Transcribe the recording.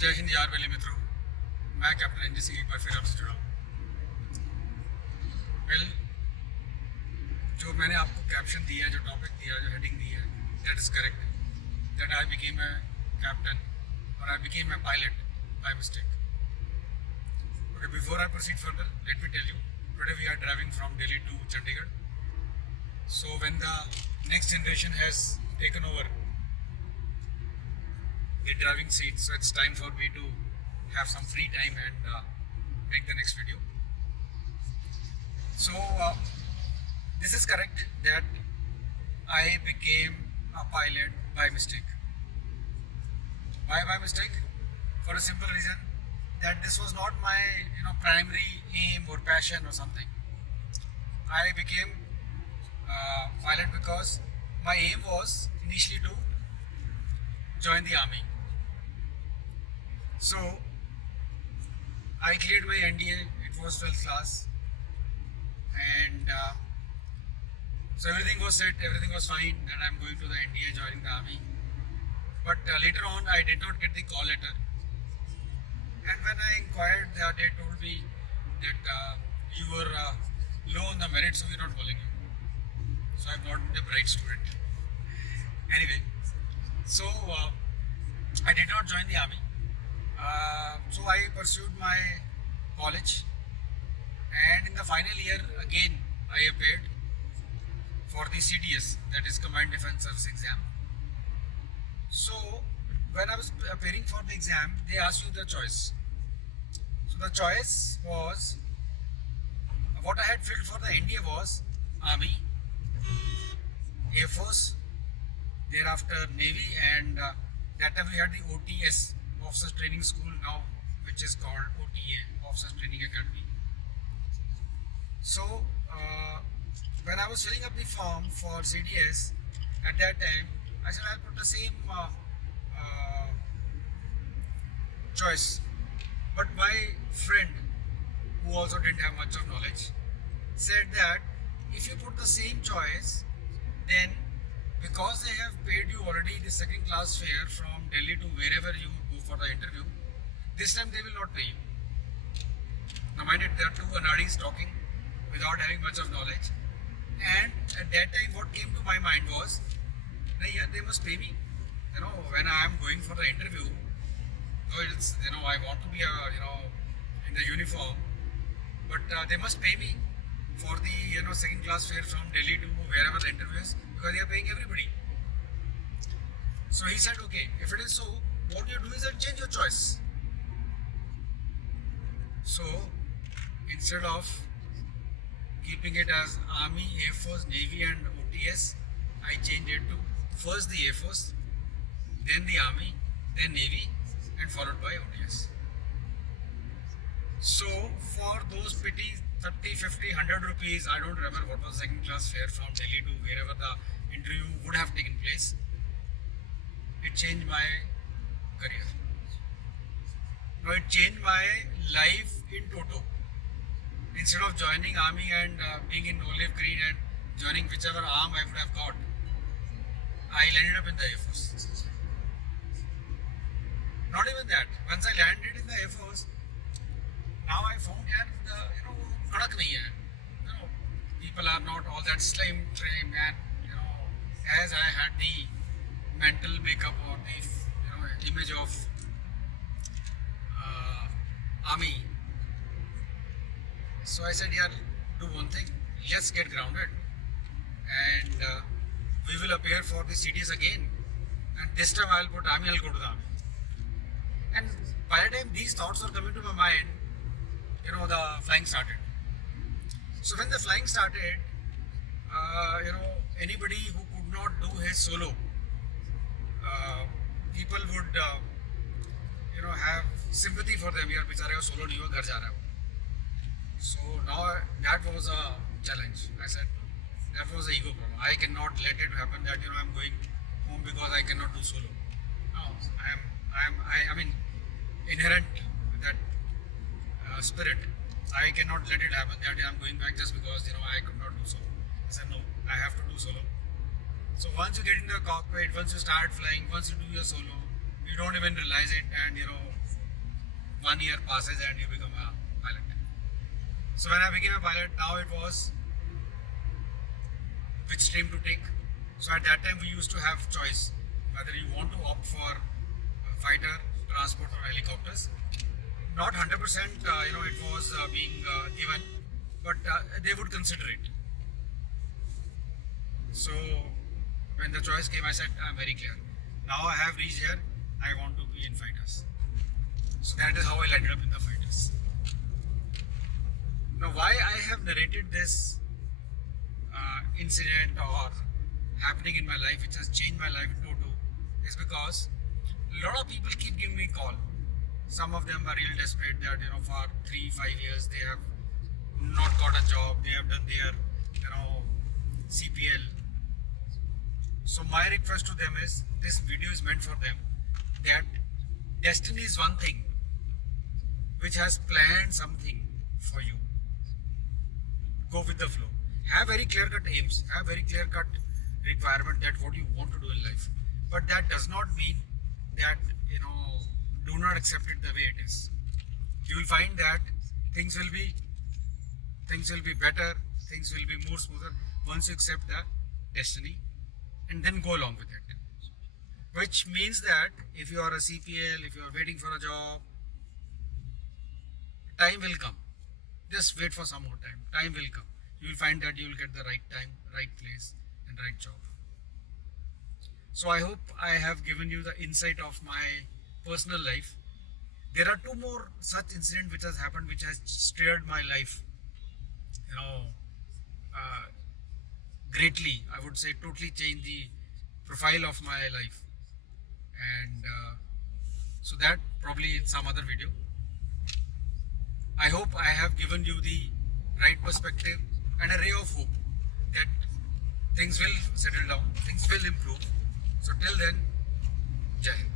जय हिंद यार वेले मित्रों। मैं कैप्टन एनजीसी एक बार फिर आपसे जुड़ा हूँ। वेल, जो मैंने आपको कैप्शन दिया, जो टॉपिक दिया, जो हेडिंग दी है, that is correct. That I became a captain और I became a pilot by mistake. Okay, before I proceed further, let me tell you, today we are driving from Delhi to Chandigarh. So when the next generation has taken over the driving seat, so it's time for me to have some free time and make the next video. So this is correct that I became a pilot by mistake. Why by mistake? For a simple reason that this was not my primary aim or passion or something. I became pilot because my aim was initially to join the army. So I cleared my NDA. It was 12th class, and so everything was set. Everything was fine. That I'm going to the NDA, joining the army. But later on, I did not get the call letter. And when I inquired, they told me that you were low on the merit, so we're not calling you. So I'm not the bright student. Anyway, so I did not join the army. So I pursued my college, and in the final year again I appeared for the CDS, that is Combined Defence Service exam. So when I was appearing for the exam, they asked you the choice. So the choice was, what I had filled for the NDA was Army, Air Force, thereafter Navy, and that time we had the OTS, Officers Training School, now which is called OTA, Officers Training Academy. So when I was filling up the form for CDS, at that time I said I'll put the same choice. But my friend, who also didn't have much of knowledge, said that if you put the same choice, then because they have paid you already the second class fare from Delhi to wherever you go for the interview, this time they will not pay you. Now mind it, there are two anadis talking without having much of knowledge. And at that time what came to my mind was, yeah, they must pay me. When I am going for the interview, it's, I want to be in the uniform, but they must pay me for the second class fare from Delhi to wherever the interview is, because they are paying everybody. So he said, okay, if it is so, what you do is change your choice. So instead of keeping it as Army, Air Force, Navy and OTS, I changed it to first the Air Force, then the Army, then Navy, and followed by ODS. So for those petty 30, 50, 100 rupees, I don't remember what was second class fare from Delhi to wherever the interview would have taken place, it changed my career. Now it changed my life in toto. Instead of joining army and being in olive green and joining whichever arm I would have got, I landed up in the Air Force. Not even that. Once I landed in the Air Force, now I found that kadak nahi hai. People are not all that slim trim, and as I had the mental makeup or the image of army, so I said, yeah, do one thing, let's get grounded, and we will appear for the CDS again, and this time I'll put army, I'll go to the army. And by the time these thoughts were coming to my mind, the flying started. So when the flying started, anybody who could not do his solo, people would, have sympathy for them. Yaar, bichare solo nahi hua, ghar ja raha hai. So now that was a challenge. I said that was the ego problem. I cannot let it happen that I'm going home because I cannot do solo. No, I mean, inherent with that spirit. I cannot let it happen that I'm going back just because I could not do solo. I said no, I have to do solo. So once you get in the cockpit, once you start flying, once you do your solo, you don't even realize it, and 1 year passes and you become a pilot. So when I became a pilot, now it was which stream to take. So at that time we used to have choice whether you want to opt for fighter, transport or helicopters. Not 100%, it was being given, but they would consider it. So when the choice came, I said, I'm very clear. Now I have reached here, I want to be in fighters. So that is how I landed up in the fighters. Now, why I have narrated this incident or happening in my life, which has changed my life in total, is because a lot of people keep giving me call. Some of them are real desperate that for 3-5 years they have not got a job, they have done their CPL. So my request to them is, this video is meant for them, that destiny is one thing which has planned something for you. Go with the flow. Have very clear-cut aims, have very clear-cut requirement that what you want to do in life. But that does not mean that do not accept it the way it is. You will find that things will be better, things will be more smoother once you accept the destiny and then go along with it. Which means that if you are a CPL, if you are waiting for a job, time will come. Just wait for some more time. Time will come. You will find that you will get the right time, right place and right job. So I hope I have given you the insight of my personal life. There are 2 more such incidents which has happened, which has steered my life, greatly. I would say totally changed the profile of my life. And so that probably in some other video. I hope I have given you the right perspective and a ray of hope that things will settle down, things will improve. So till then, Jai Hind.